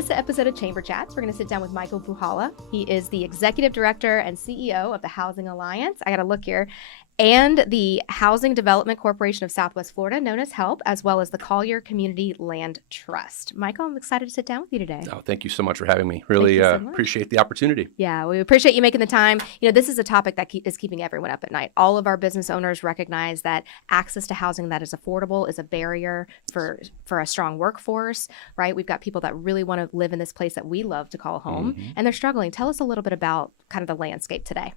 this episode of Chamber Chats, we're going to sit down with Michael Puchalla. He is the Executive Director and CEO of the Housing Alliance. I got to look here. And the Housing Development Corporation of Southwest Florida, known as HELP, as well as the Collier Community Land Trust. Michael, I'm excited to sit down with you today. Oh, thank you so much for having me. Really appreciate the opportunity. Yeah, we appreciate you making the time. You know, this is a topic that is keeping everyone up at night. All of our business owners recognize that access to housing that is affordable is a barrier for a strong workforce, right? We've got people that really want to live in this place that we love to call home, and they're struggling. Tell us a little bit about kind of the landscape today.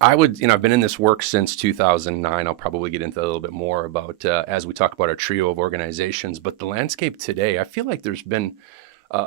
I've been in this work since 2009. I'll probably get into a little bit more about as we talk about our trio of organizations. But the landscape today, I feel like there's been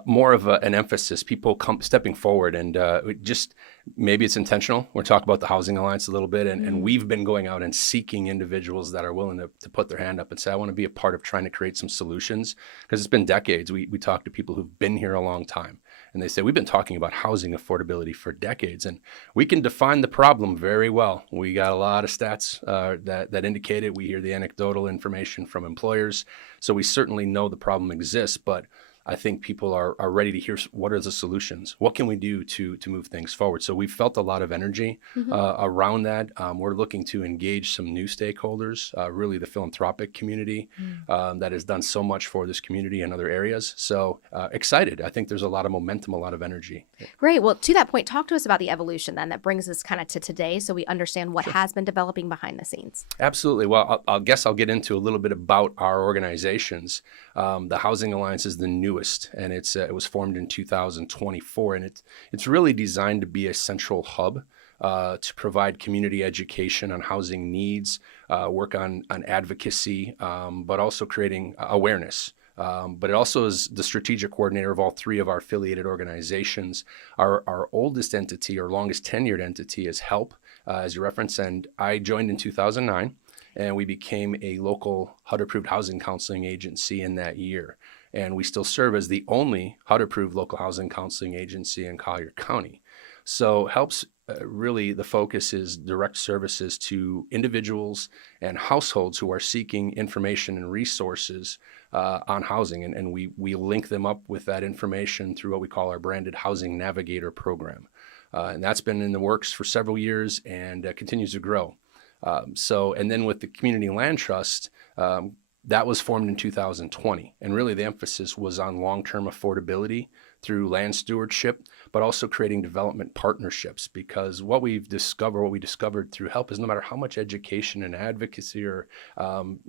more of an emphasis, people stepping forward, and just maybe it's intentional. We'll talk about the Housing Alliance a little bit, and we've been going out and seeking individuals that are willing to put their hand up and say, I want to be a part of trying to create some solutions, because it's been decades. We talk to people who've been here a long time, and they say, we've been talking about housing affordability for decades, and we can define the problem very well. We got a lot of stats that indicate it. We hear the anecdotal information from employers, so we certainly know the problem exists, but I think people are ready to hear what are the solutions. What can we do to move things forward? So we've felt a lot of energy around that. We're looking to engage some new stakeholders, really the philanthropic community that has done so much for this community and other areas. So excited. I think there's a lot of momentum, a lot of energy. Great. Well, to that point, talk to us about the evolution then that brings us kind of to today so we understand what has been developing behind the scenes. Absolutely. Well, I guess I'll get into a little bit about our organizations. The Housing Alliance is the newest, and it was formed in 2024, and it's really designed to be a central hub to provide community education on housing needs, work on advocacy, but also creating awareness. But it also is the strategic coordinator of all three of our affiliated organizations. Our oldest entity, or longest tenured entity, is HELP, as you referenced, and I joined in 2009. And we became a local HUD-approved housing counseling agency in that year. And we still serve as the only HUD-approved local housing counseling agency in Collier County. So HELP's really the focus is direct services to individuals and households who are seeking information and resources on housing. And we link them up with that information through what we call our branded Housing Navigator Program. And that's been in the works for several years and continues to grow. And then with the Community Land Trust, that was formed in 2020. And really the emphasis was on long-term affordability through land stewardship, but also creating development partnerships, because what we discovered through HELP is no matter how much education and advocacy or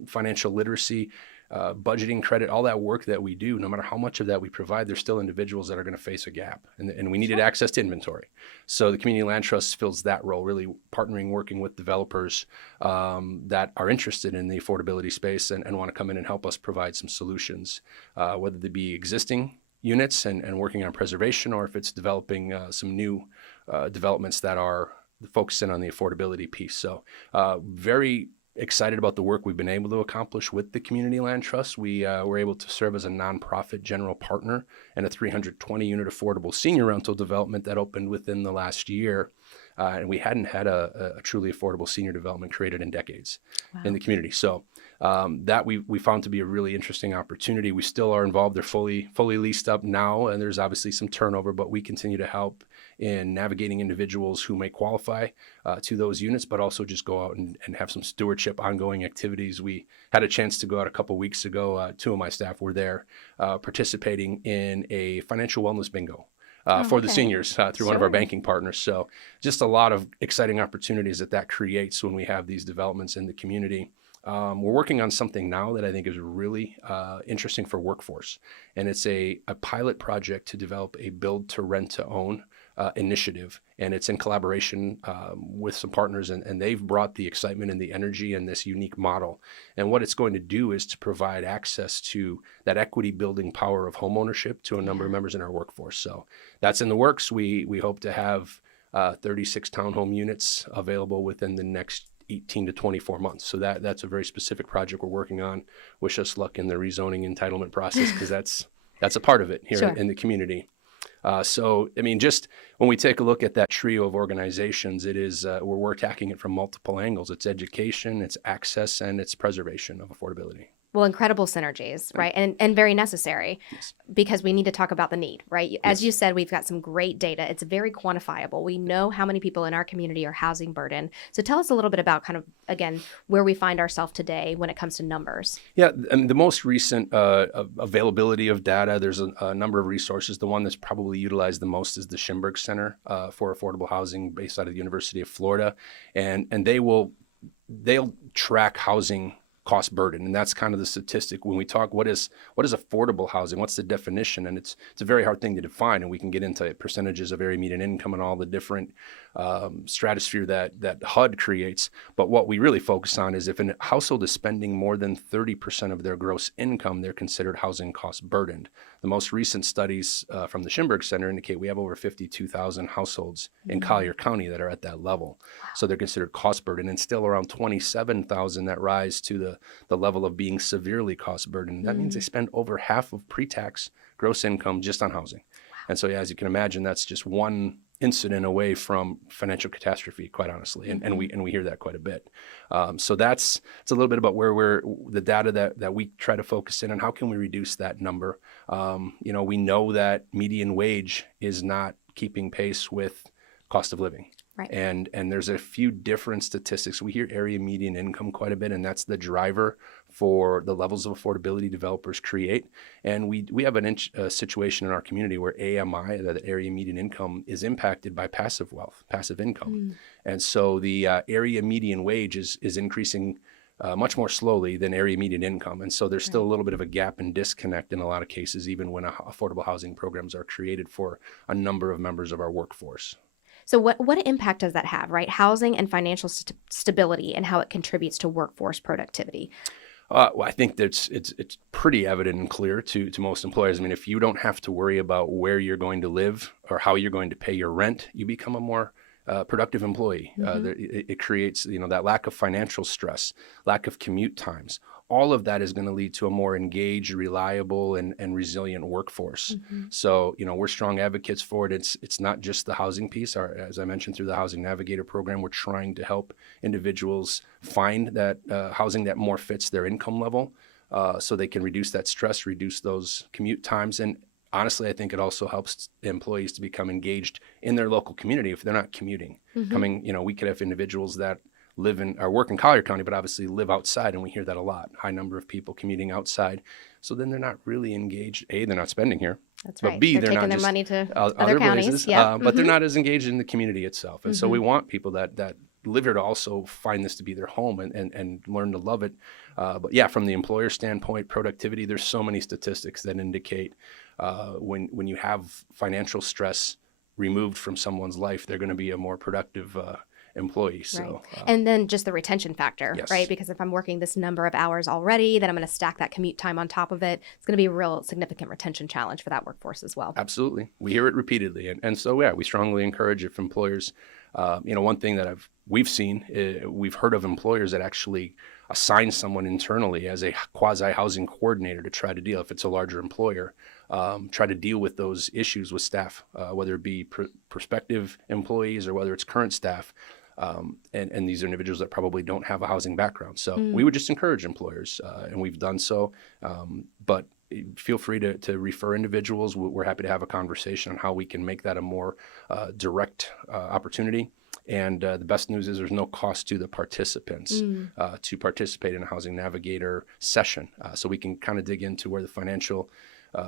financial literacy, budgeting, credit, all that work that we do, no matter how much of that we provide, there's still individuals that are going to face a gap, and we needed access to inventory. So the Community Land Trust fills that role, really partnering, working with developers that are interested in the affordability space and want to come in and help us provide some solutions, whether they be existing units and working on preservation, or if it's developing some new developments that are focusing on the affordability piece. So very excited about the work we've been able to accomplish with the Community Land Trust. We were able to serve as a nonprofit general partner in a 320-unit affordable senior rental development that opened within the last year. And we hadn't had a truly affordable senior development created in decades in the community. So that we found to be a really interesting opportunity. We still are involved. They're fully leased up now, and there's obviously some turnover, but we continue to help in navigating individuals who may qualify to those units, but also just go out and have some stewardship, ongoing activities. We had a chance to go out a couple weeks ago. Two of my staff were there participating in a financial wellness bingo. For the seniors through one of our banking partners. So just a lot of exciting opportunities that creates when we have these developments in the community. We're working on something now that I think is really interesting for workforce. And it's a pilot project to develop a build to rent to own initiative. And it's in collaboration with some partners, and they've brought the excitement and the energy in this unique model. And what it's going to do is to provide access to that equity building power of homeownership to a number of members in our workforce. So that's in the works. We hope to have 36 townhome units available within the next 18 to 24 months. So that's a very specific project we're working on. Wish us luck in the rezoning entitlement process, because that's a part of it here in the community. So, I mean, just when we take a look at that trio of organizations, it is we're attacking it from multiple angles. It's education, it's access, and it's preservation of affordability. Well, incredible synergies, right? And very necessary Yes. because we need to talk about the need, right? As Yes. you said, we've got some great data. It's very quantifiable. We know how many people in our community are housing burdened. So tell us a little bit about kind of, again, where we find ourselves today when it comes to numbers. Yeah, and the most recent availability of data, there's a number of resources. The one that's probably utilized the most is the Schimberg Center for Affordable Housing based out of the University of Florida. And they'll track housing cost burden, and that's kind of the statistic when we talk what is affordable housing, what's the definition, and it's a very hard thing to define, and we can get into percentages of area median income and all the different stratosphere that HUD creates. But what we really focus on is if a household is spending more than 30% of their gross income, they're considered housing cost burdened. The most recent studies from the Schimberg Center indicate we have over 52,000 households in Collier County that are at that level. So they're considered cost burdened, and still around 27,000 that rise to the level of being severely cost burdened. That means they spend over half of pre-tax gross income just on housing. And so, yeah, as you can imagine, that's just one incident away from financial catastrophe, quite honestly, and we hear that quite a bit. So it's a little bit about where the data that we try to focus in on. How can we reduce that number? We know that median wage is not keeping pace with cost of living. Right. And there's a few different statistics. We hear area median income quite a bit, and that's the driver for the levels of affordability developers create. And we have a situation in our community where AMI, the area median income, is impacted by passive wealth, passive income. And so the area median wage is increasing much more slowly than area median income. And so there's still a little bit of a gap and disconnect in a lot of cases, even when affordable housing programs are created for a number of members of our workforce. So what impact does that have, right? Housing and financial stability and how it contributes to workforce productivity. Well, I think that it's pretty evident and clear to most employers. I mean, if you don't have to worry about where you're going to live or how you're going to pay your rent, you become a more productive employee. It creates, that lack of financial stress, lack of commute times. All of that is going to lead to a more engaged, reliable, and resilient workforce. So, we're strong advocates for it. It's not just the housing piece. As I mentioned, through the Housing Navigator Program, we're trying to help individuals find that housing that more fits their income level, so they can reduce that stress, reduce those commute times. And honestly, I think it also helps employees to become engaged in their local community if they're not commuting. We could have individuals that work in Collier County, but obviously live outside, and we hear that a lot. High number of people commuting outside. So then they're not really engaged. A, they're not spending here. That's but right. B, they're they're taking not their just money to other other counties. places, Yeah. But they're not as engaged in the community itself. And so we want people that live here to also find this to be their home and learn to love it. But yeah, from the employer standpoint, productivity, there's so many statistics that indicate when you have financial stress removed from someone's life, they're going to be a more productive employee. So, right. And then just the retention factor, yes. right? Because if I'm working this number of hours already, then I'm going to stack that commute time on top of it. It's going to be a real significant retention challenge for that workforce as well. Absolutely. We hear it repeatedly. And so, yeah, we strongly encourage if employers, one thing that we've seen, we've heard of employers that actually assign someone internally as a quasi-housing coordinator to try to deal, if it's a larger employer, try to deal with those issues with staff, whether it be prospective employees or whether it's current staff. And these are individuals that probably don't have a housing background. So we would just encourage employers, and we've done so. But feel free to refer individuals. We're happy to have a conversation on how we can make that a more direct opportunity. And the best news is there's no cost to the participants to participate in a Housing Navigator session. So we can kind of dig into where the financial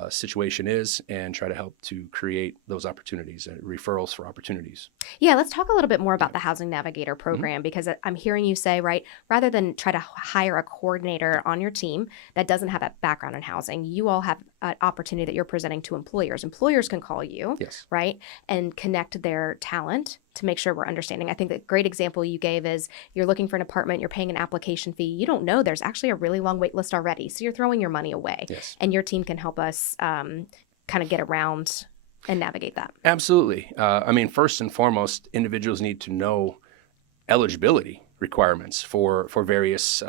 situation is and try to help to create those opportunities and referrals for opportunities. Yeah, let's talk a little bit more about the Housing Navigator Program, because I'm hearing you say, right, rather than try to hire a coordinator on your team that doesn't have a background in housing, you all have an opportunity that you're presenting to employers. Employers can call you, yes, right, and connect their talent to make sure we're understanding. I think the great example you gave is you're looking for an apartment, you're paying an application fee. You don't know there's actually a really long wait list already. So you're throwing your money away. Yes. And your team can help us kind of get around and navigate that. Absolutely. First and foremost, individuals need to know eligibility, requirements for various,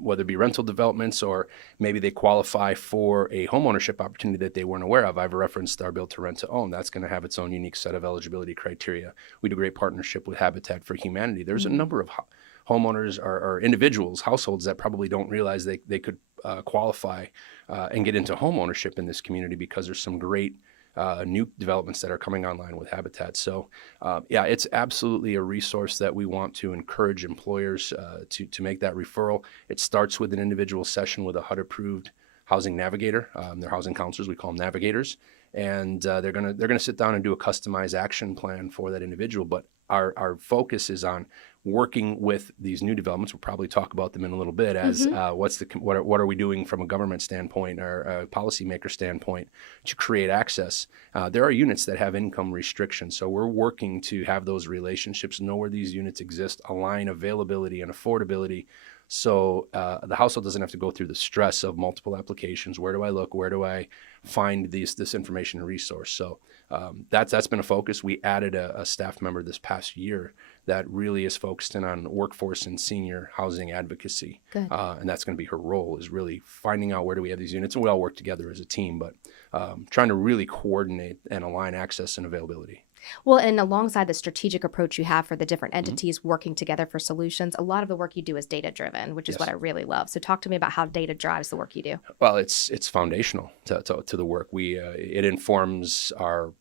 whether it be rental developments or maybe they qualify for a homeownership opportunity that they weren't aware of. I've referenced our Build to Rent to Own. That's going to have its own unique set of eligibility criteria. We do a great partnership with Habitat for Humanity. There's a number of homeowners or individuals, households that probably don't realize they could qualify and get into homeownership in this community because there's some great new developments that are coming online with Habitat. So yeah, it's absolutely a resource that we want to encourage employers to make that referral. It starts with an individual session with a HUD-approved housing navigator. They're housing counselors. We call them navigators. And they're gonna sit down and do a customized action plan for that individual. But our focus is on working with these new developments. We'll probably talk about them in a little bit as what are we doing from a government standpoint or a policymaker standpoint to create access. There are units that have income restrictions, so we're working to have those relationships, know where these units exist, align availability and affordability, so the household doesn't have to go through the stress of multiple applications. Where do I look? Where do I find this information and resource? So that's been a focus. We added a staff member this past year that really is focused in on workforce and senior housing advocacy. Good. And that's going to be her role, is really finding out where do we have these units. And we all work together as a team, but trying to really coordinate and align access and availability. Well, and alongside the strategic approach you have for the different entities working together for solutions, a lot of the work you do is data-driven, which is what I really love. So talk to me about how data drives the work you do. Well, it's foundational to the work. It informs our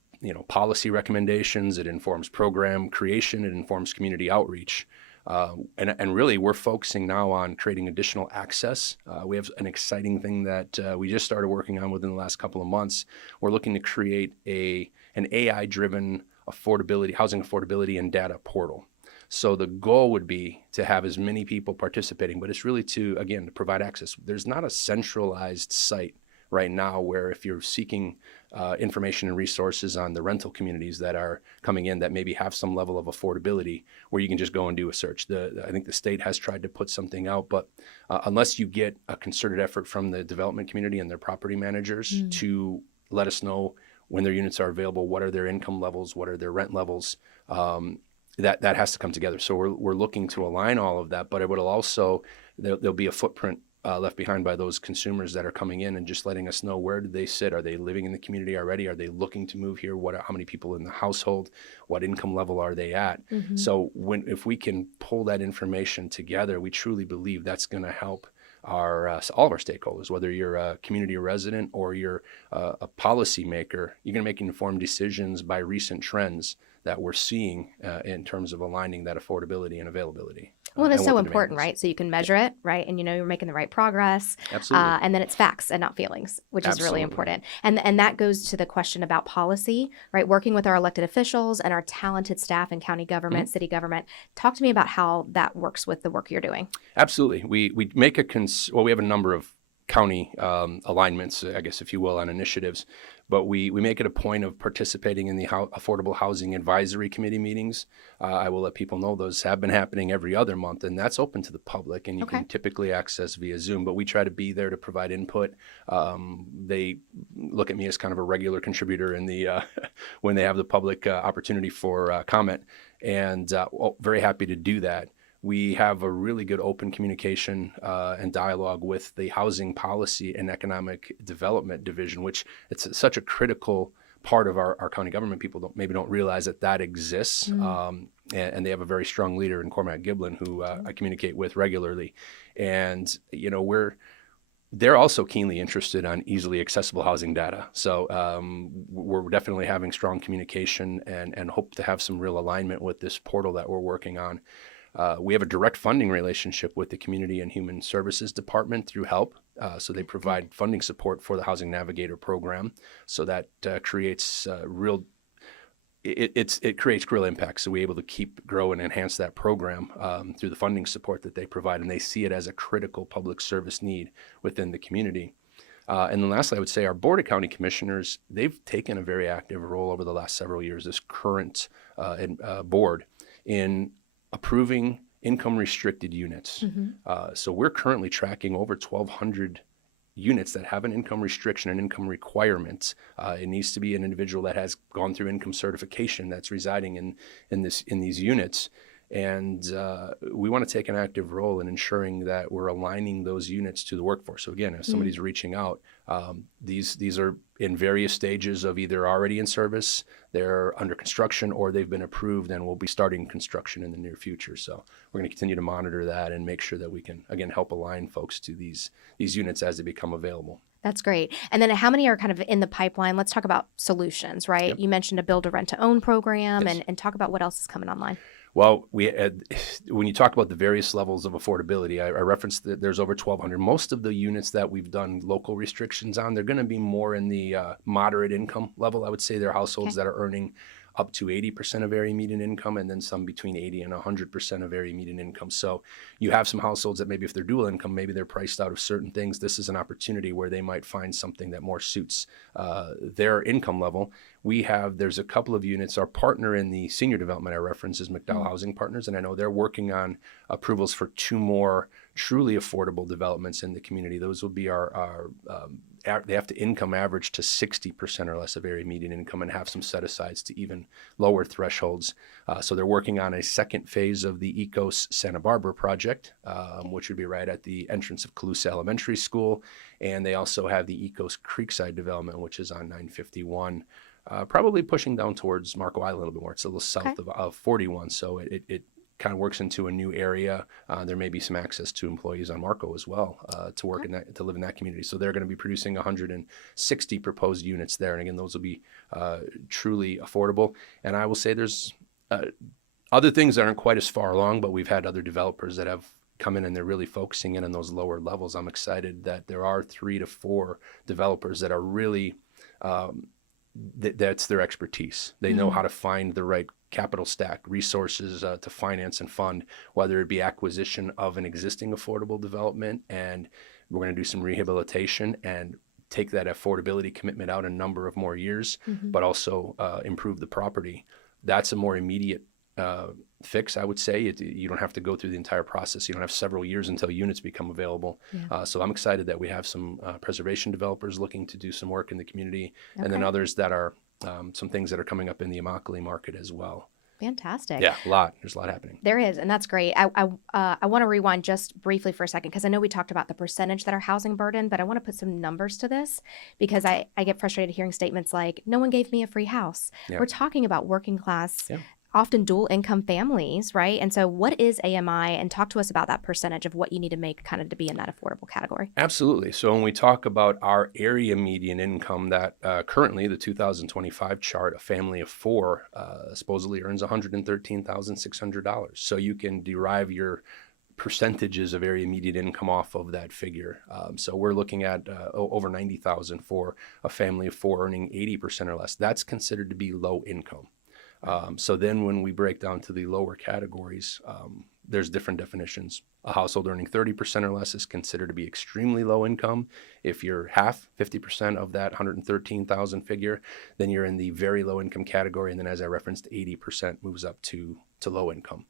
policy recommendations. It informs program creation. It informs community outreach. And really, we're focusing now on creating additional access. We have an exciting thing that we just started working on within the last couple of months. We're looking to create an AI-driven housing affordability and data portal. So the goal would be to have as many people participating, but it's really to provide access. There's not a centralized site right now where if you're seeking information and resources on the rental communities that are coming in that maybe have some level of affordability, where you can just go and do a search. I think the state has tried to put something out, but unless you get a concerted effort from the development community and their property managers to let us know when their units are available, what are their income levels, what are their rent levels, that has to come together. So we're looking to align all of that, but it would also, there'll be a footprint left behind by those consumers that are coming in and just letting us know, where do they sit? Are they living in the community already? Are they looking to move here? How many people in the household? What income level are they at? So if we can pull that information together, we truly believe that's going to help all of our stakeholders. Whether you're a community resident or you're a policymaker, you're going to make informed decisions by recent trends that we're seeing in terms of aligning that affordability and availability. Well, and it's and so what the important, demand is. right? So you can measure it, right? And you're making the right progress. Absolutely. And then it's facts and not feelings, which is really Absolutely. important. And that goes to the question about policy, right? Working with our elected officials and our talented staff in county government, city government. Talk to me about how that works with the work you're doing. Absolutely. We make we have a number of county alignments, I guess, if you will, on initiatives, but we make it a point of participating in the Affordable Housing Advisory Committee meetings. I will let people know those have been happening every other month, and that's open to the public, and you can typically access via Zoom, but we try to be there to provide input. They look at me as kind of a regular contributor in the when they have the public opportunity for comment, and very happy to do that. We have a really good open communication and dialogue with the Housing Policy and Economic Development Division, which it's such a critical part of our county government. People maybe don't realize that exists. And they have a very strong leader in Cormac Giblin, who I communicate with regularly. And, they're also keenly interested on easily accessible housing data. So we're definitely having strong communication and hope to have some real alignment with this portal that we're working on. We have a direct funding relationship with the Community and Human Services Department through HELP. So they provide funding support for the Housing Navigator Program. So that creates it creates real impact. So we're able to keep, grow, and enhance that program through the funding support that they provide. And they see it as a critical public service need within the community. And then lastly, I would say our Board of County Commissioners, they've taken a very active role over the last several years, this current board, in approving income restricted units. So we're currently tracking over 1,200 units that have an income restriction and income requirement. It needs to be an individual that has gone through income certification that's residing in these units. And we want to take an active role in ensuring that we're aligning those units to the workforce. So again, if somebody's reaching out, these are in various stages of either already in service, they're under construction, or they've been approved and will be starting construction in the near future. So we're going to continue to monitor that and make sure that we can, again, help align folks to these units as they become available. That's great. And then how many are kind of in the pipeline? Let's talk about solutions, right? Yep. You mentioned a build to rent to own program, Yes. and talk about what else is coming online. Well, when you talk about the various levels of affordability, I referenced that there's over 1,200. Most of the units that we've done local restrictions on, they're going to be more in the moderate income level. I would say they're households that are earning up to 80% of area median income, and then some between 80 and 100% of area median income. So you have some households that maybe if they're dual income, maybe they're priced out of certain things. This is an opportunity where they might find something that more suits their income level. There's a couple of units. Our partner in the senior development I referenced is McDowell Housing Partners, and I know they're working on approvals for 2 more truly affordable developments in the community. Those will be they have to income average to 60% or less of area median income and have some set-asides to even lower thresholds. So they're working on a second phase of the Ecos Santa Barbara project, which would be right at the entrance of Calusa Elementary School. And they also have the Ecos Creekside development, which is on 951, probably pushing down towards Marco Island a little bit more. It's a little south of 41, so it kind of works into a new area. There may be some access to employees on Marco as well to work to live in that community. So they're going to be producing 160 proposed units there. And again, those will be truly affordable. And I will say there's other things that aren't quite as far along, but we've had other developers that have come in and they're really focusing in on those lower levels. I'm excited that there are 3 to 4 developers that are really that's their expertise. They know how to find the right capital stack, resources to finance and fund, whether it be acquisition of an existing affordable development, and we're going to do some rehabilitation and take that affordability commitment out a number of more years, but also improve the property. That's a more immediate fix, I would say. You don't have to go through the entire process. You don't have several years until units become available. So I'm excited that we have some preservation developers looking to do some work in the community, and then others that are some things that are coming up in the Immokalee market as well. Fantastic. Yeah, a lot. There's a lot happening. There is, and that's great. I want to rewind just briefly for a second because I know we talked about the percentage that are housing burden, but I want to put some numbers to this because I get frustrated hearing statements like, no one gave me a free house. Yeah. We're talking about working class, often dual income families, right? And so what is AMI? And talk to us about that percentage of what you need to make kind of to be in that affordable category. Absolutely. So when we talk about our area median income, that currently the 2025 chart, a family of 4 supposedly earns $113,600. So you can derive your percentages of area median income off of that figure. So we're looking at over $90,000 for a family of 4 earning 80% or less. That's considered to be low income. So then when we break down to the lower categories, there's different definitions. A household earning 30% or less is considered to be extremely low income. If you're 50% of that 113,000 figure, then you're in the very low income category. And then as I referenced, 80% moves up to low income.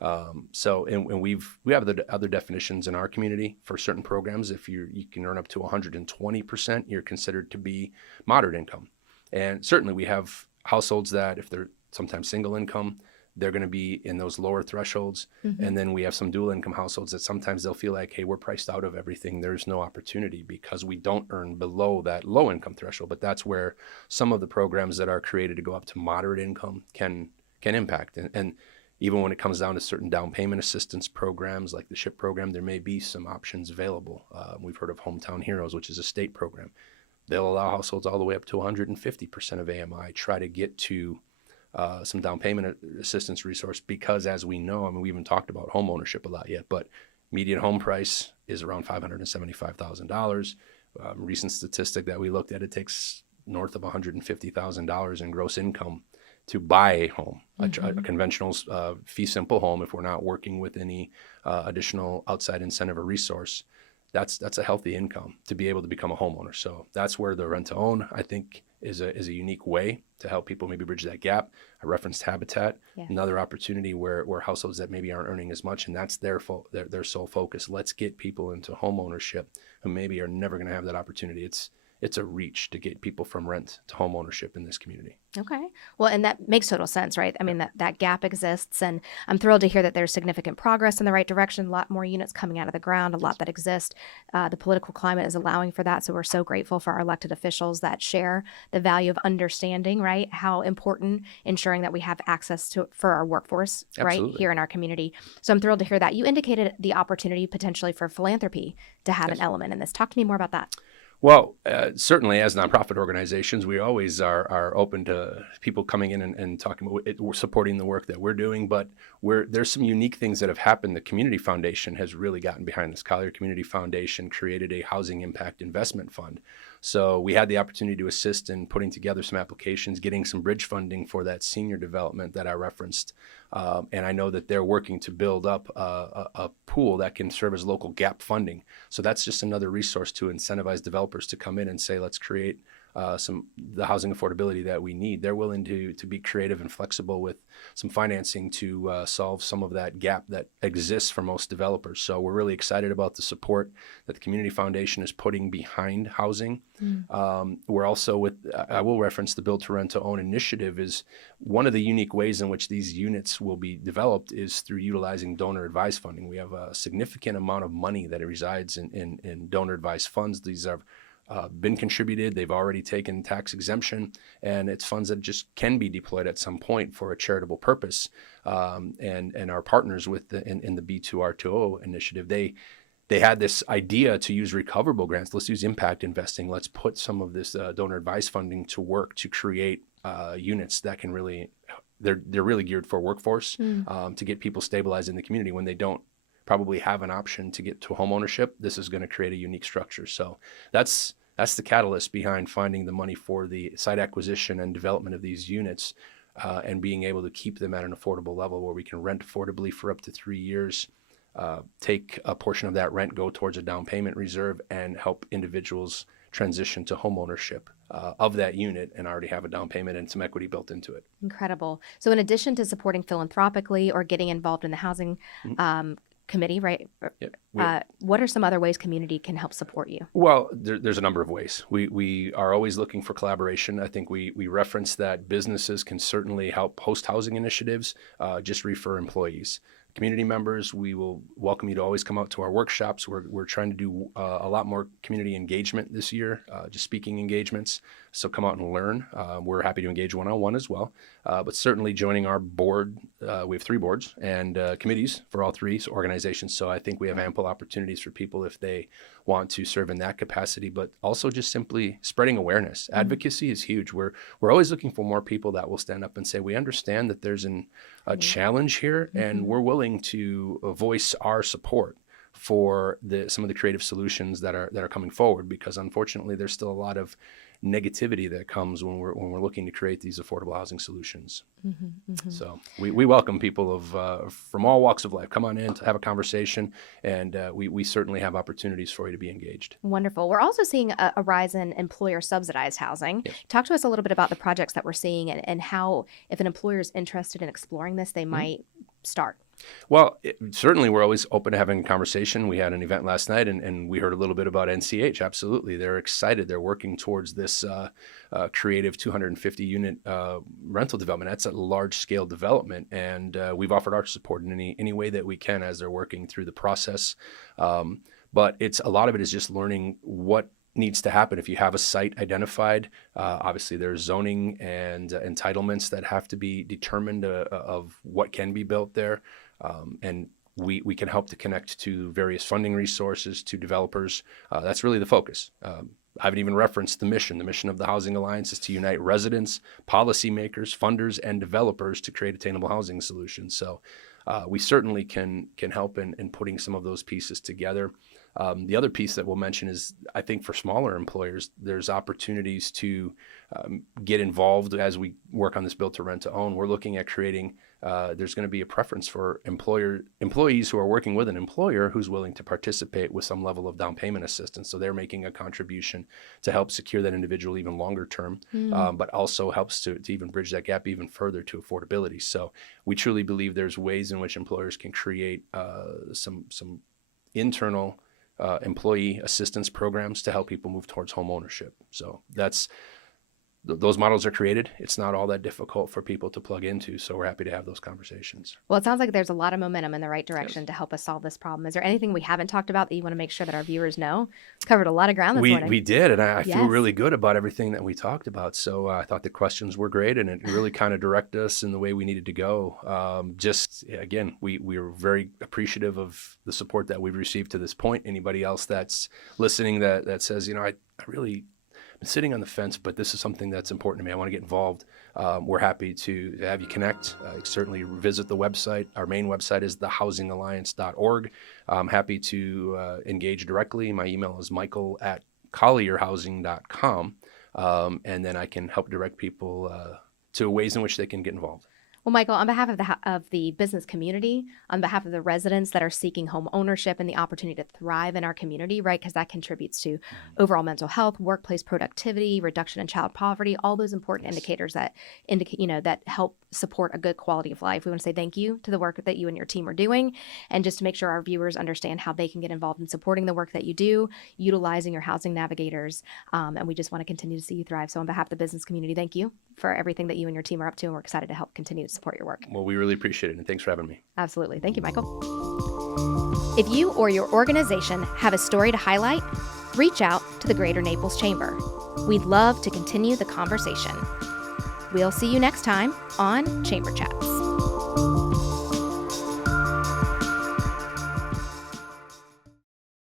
And we have the other definitions in our community for certain programs. If you can earn up to 120%, you're considered to be moderate income. And certainly we have households that if they're sometimes single income, they're going to be in those lower thresholds. And then we have some dual income households that sometimes they'll feel like, hey, we're priced out of everything. There's no opportunity because we don't earn below that low income threshold. But that's where some of the programs that are created to go up to moderate income can impact. And even when it comes down to certain down payment assistance programs like the SHIP program, there may be some options available. We've heard of Hometown Heroes, which is a state program. They'll allow households all the way up to 150% of AMI, try to get to some down payment assistance resource because, as we know, I mean, we haven't talked about home ownership a lot yet, but median home price is around $575,000. Recent statistic that we looked at, it takes north of $150,000 in gross income to buy a home, a conventional fee simple home. If we're not working with any additional outside incentive or resource, that's a healthy income to be able to become a homeowner. So that's where the rent to own, I think, is a unique way to help people maybe bridge that gap. I referenced Habitat, another opportunity where households that maybe aren't earning as much, and that's their sole focus. Let's get people into home ownership who maybe are never going to have that opportunity. it's a reach to get people from rent to home ownership in this community. Okay. Well, and that makes total sense, right? I mean, that gap exists, and I'm thrilled to hear that there's significant progress in the right direction, a lot more units coming out of the ground, a lot that exist. The political climate is allowing for that, so we're so grateful for our elected officials that share the value of understanding, right, how important ensuring that we have access to for our workforce, right, Absolutely. here in our community. So I'm thrilled to hear that. You indicated the opportunity potentially for philanthropy to have Yes. an element in this. Talk to me more about that. Well, certainly as nonprofit organizations, we always are open to people coming in and talking about it. We're supporting the work that we're doing, but there's some unique things that have happened. The Community Foundation has really gotten behind this. Collier Community Foundation created a housing impact investment fund. So we had the opportunity to assist in putting together some applications, getting some bridge funding for that senior development that I referenced. And I know that they're working to build up a pool that can serve as local gap funding. So that's just another resource to incentivize developers to come in and say, let's create the housing affordability that we need. They're willing to be creative and flexible with some financing to solve some of that gap that exists for most developers. So we're really excited about the support that the Community Foundation is putting behind housing. We're also I will reference the Build to Rent to Own initiative is one of the unique ways in which these units will be developed is through utilizing donor advised funding. We have a significant amount of money that resides in donor advised funds. These are been contributed. They've already taken tax exemption, and it's funds that just can be deployed at some point for a charitable purpose. And our partners in the B2R2O initiative, they had this idea to use recoverable grants. Let's use impact investing. Let's put some of this donor advised funding to work to create units that can they're really geared for workforce to get people stabilized in the community when they don't probably have an option to get to home ownership. This is going to create a unique structure. So that's the catalyst behind finding the money for the site acquisition and development of these units and being able to keep them at an affordable level where we can rent affordably for up to 3 years, take a portion of that rent, go towards a down payment reserve, and help individuals transition to home ownership of that unit and already have a down payment and some equity built into it. Incredible. So in addition to supporting philanthropically or getting involved in the housing committee, right? What are some other ways community can help support you? Well, there's a number of ways. We are always looking for collaboration. I think we reference that businesses can certainly help host housing initiatives, just refer employees. Community members, we will welcome you to always come out to our workshops. We're trying to do a lot more community engagement this year, just speaking engagements. So come out and learn. We're happy to engage one-on-one as well. But certainly joining our board, we have 3 boards and committees for all 3 organizations. So I think we have ample opportunities for people if they want to serve in that capacity, but also just simply spreading awareness. Advocacy is huge. We're always looking for more people that will stand up and say, we understand that there's a challenge here, and we're willing to voice our support for some of the creative solutions that are coming forward, because unfortunately there's still a lot of negativity that comes when we're looking to create these affordable housing solutions. So we welcome people from all walks of life. Come on in to have a conversation, and we certainly have opportunities for you to be engaged. Wonderful. We're also seeing a rise in employer subsidized housing. Yes. Talk to us a little bit about the projects that we're seeing and how, if an employer is interested in exploring this, they might start. Well, certainly we're always open to having a conversation. We had an event last night and we heard a little bit about NCH. Absolutely. They're excited. They're working towards this creative 250 unit rental development. That's a large scale development. And we've offered our support in any way that we can as they're working through the process. But a lot of it is just learning what needs to happen. If you have a site identified, obviously there's zoning and entitlements that have to be determined of what can be built there. And we can help to connect to various funding resources, to developers. That's really the focus. I haven't even referenced the mission. The mission of the Housing Alliance is to unite residents, policymakers, funders, and developers to create attainable housing solutions. So we certainly can help in putting some of those pieces together. The other piece that we'll mention is, I think for smaller employers, there's opportunities to get involved as we work on this Build to Rent to Own. We're looking at creating, there's going to be a preference for employees who are working with an employer who's willing to participate with some level of down payment assistance. So they're making a contribution to help secure that individual even longer term, but also helps to even bridge that gap even further to affordability. So we truly believe there's ways in which employers can create some internal employee assistance programs to help people move towards home ownership. So those models are created. It's not all that difficult for people to plug into, so we're happy to have those conversations. Well, it sounds like there's a lot of momentum in the right direction to help us solve this problem. Is there anything we haven't talked about that you want to make sure that our viewers know? Covered a lot of ground this morning. We did, and I feel Yes. really good about everything that we talked about. So I thought the questions were great, and it really kind of directed us in the way we needed to go. Again, we are very appreciative of the support that we've received to this point. Anybody else that's listening that says, I really been sitting on the fence, but this is something that's important to me. I want to get involved. We're happy to have you connect. Certainly visit the website. Our main website is thehousingalliance.org. I'm happy to engage directly. My email is michael@collierhousing.com, and then I can help direct people to ways in which they can get involved. Well, Michael, on behalf of the business community, on behalf of the residents that are seeking home ownership and the opportunity to thrive in our community, right? Because that contributes to overall mental health, workplace productivity, reduction in child poverty, all those important indicators that that help support a good quality of life. We want to say thank you to the work that you and your team are doing, and just to make sure our viewers understand how they can get involved in supporting the work that you do, utilizing your housing navigators, and we just want to continue to see you thrive. So on behalf of the business community, thank you for everything that you and your team are up to, and we're excited to help continue to support your work. Well, we really appreciate it, and thanks for having me. Absolutely. Thank you, Michael. If you or your organization have a story to highlight, reach out to the Greater Naples Chamber. We'd love to continue the conversation. We'll see you next time on Chamber Chat.